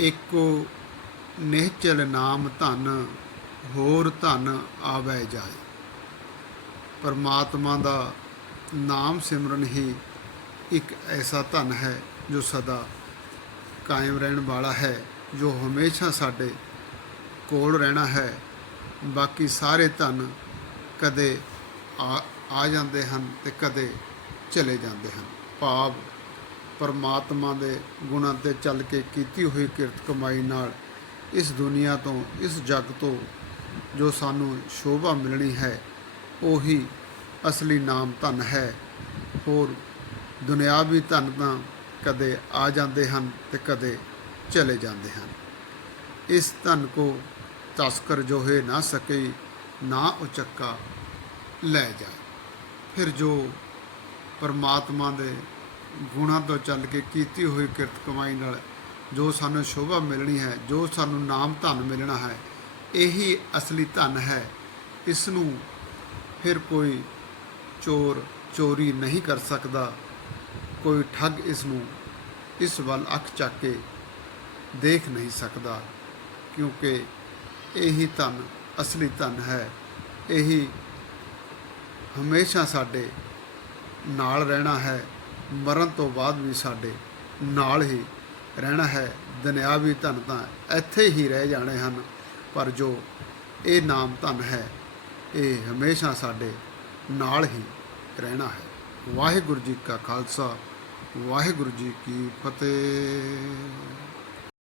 ਏਕੋ ਨਿਹਚਲ ਨਾਮ ਧਨ, ਹੋਰ ਧਨ ਆਵੈ ਜਾਏ। ਪਰਮਾਤਮਾ ਦਾ ਨਾਮ ਸਿਮਰਨ ਹੀ ਇੱਕ ਐਸਾ ਧਨ ਹੈ, ਜੋ ਸਦਾ ਕਾਇਮ ਰਹਿਣ ਵਾਲਾ ਹੈ, ਜੋ ਹਮੇਸ਼ਾ ਸਾਡੇ ਕੋਲ ਰਹਿਣਾ ਹੈ। ਬਾਕੀ ਸਾਰੇ ਧਨ ਕਦੇ ਆ ਆ ਜਾਂਦੇ ਹਨ ਤੇ ਕਦੇ ਚਲੇ ਜਾਂਦੇ ਹਨ। ਭਾਵ ਪਰਮਾਤਮਾ ਦੇ ਗੁਣਾਂ ਤੇ ਚੱਲ ਕੇ ਕੀਤੀ ਹੋਈ ਕਿਰਤ ਕਮਾਈ ਨਾਲ ਇਸ ਦੁਨੀਆ ਤੋਂ, ਇਸ ਜੱਗ ਤੋਂ ਜੋ ਸਾਨੂੰ ਸ਼ੋਭਾ ਮਿਲਣੀ ਹੈ, ਉਹੀ ਅਸਲੀ ਨਾਮ ਧਨ ਹੈ। ਹੋਰ ਦੁਨਿਆਵੀ ਧਨ ਤਾਂ ਕਦੇ ਆ ਜਾਂਦੇ ਹਨ ਤੇ ਕਦੇ ਚਲੇ ਜਾਂਦੇ ਹਨ। ਇਸ ਧਨ ਕੋ ਤਸਕਰ ਜੋਹੇ ਨਾ ਸਕੇ ਨਾ ਉਚੱਕਾ ਲੈ ਜਾ ਫਿਰ ਜੋ ਪਰਮਾਤਮਾ ਦੇ ਗੁਣਾਂ ਤੋਂ ਚੱਲ ਕੇ ਕੀਤੀ ਹੋਈ ਕਿਰਤ ਕਮਾਈ ਨਾਲ ਜੋ ਸਾਨੂੰ ਸ਼ੋਭਾ ਮਿਲਣੀ ਹੈ, ਜੋ ਸਾਨੂੰ ਨਾਮ ਧਨ ਮਿਲਣਾ ਹੈ, ਇਹੀ ਅਸਲੀ ਧਨ ਹੈ। ਇਸ ਨੂੰ ਫਿਰ ਕੋਈ ਚੋਰ ਚੋਰੀ ਨਹੀਂ ਕਰ ਸਕਦਾ। ਕੋਈ ਠੱਗ ਇਸ ਨੂੰ ਇਸ ਵੱਲ ਅੱਖ ਚੱਕ ਕੇ ਦੇਖ ਨਹੀਂ ਸਕਦਾ, ਕਿਉਂਕਿ ਇਹੀ ਧਨ ਅਸਲੀ ਧਨ ਹੈ। ਇਹੀ ਹਮੇਸ਼ਾ ਸਾਡੇ ਨਾਲ ਰਹਿਣਾ ਹੈ। ਮਰਨ ਤੋਂ ਬਾਅਦ ਵੀ ਸਾਡੇ ਨਾਲ ਹੀ ਰਹਿਣਾ ਹੈ ਦੁਨਿਆਵੀ ਧਨ ਤਾਂ ਇੱਥੇ ਹੀ ਰਹਿ ਜਾਣੇ ਹਨ, ਪਰ ਜੋ ਇਹ ਨਾਮ ਧਨ ਹੈ, ਇਹ ਹਮੇਸ਼ਾ ਸਾਡੇ ਨਾਲ ਹੀ ਰਹਿਣਾ ਹੈ। ਵਾਹਿਗੁਰੂ ਜੀ ਕਾ ਖਾਲਸਾ, ਵਾਹਿਗੁਰੂ ਜੀ ਕੀ ਫਤਿਹ।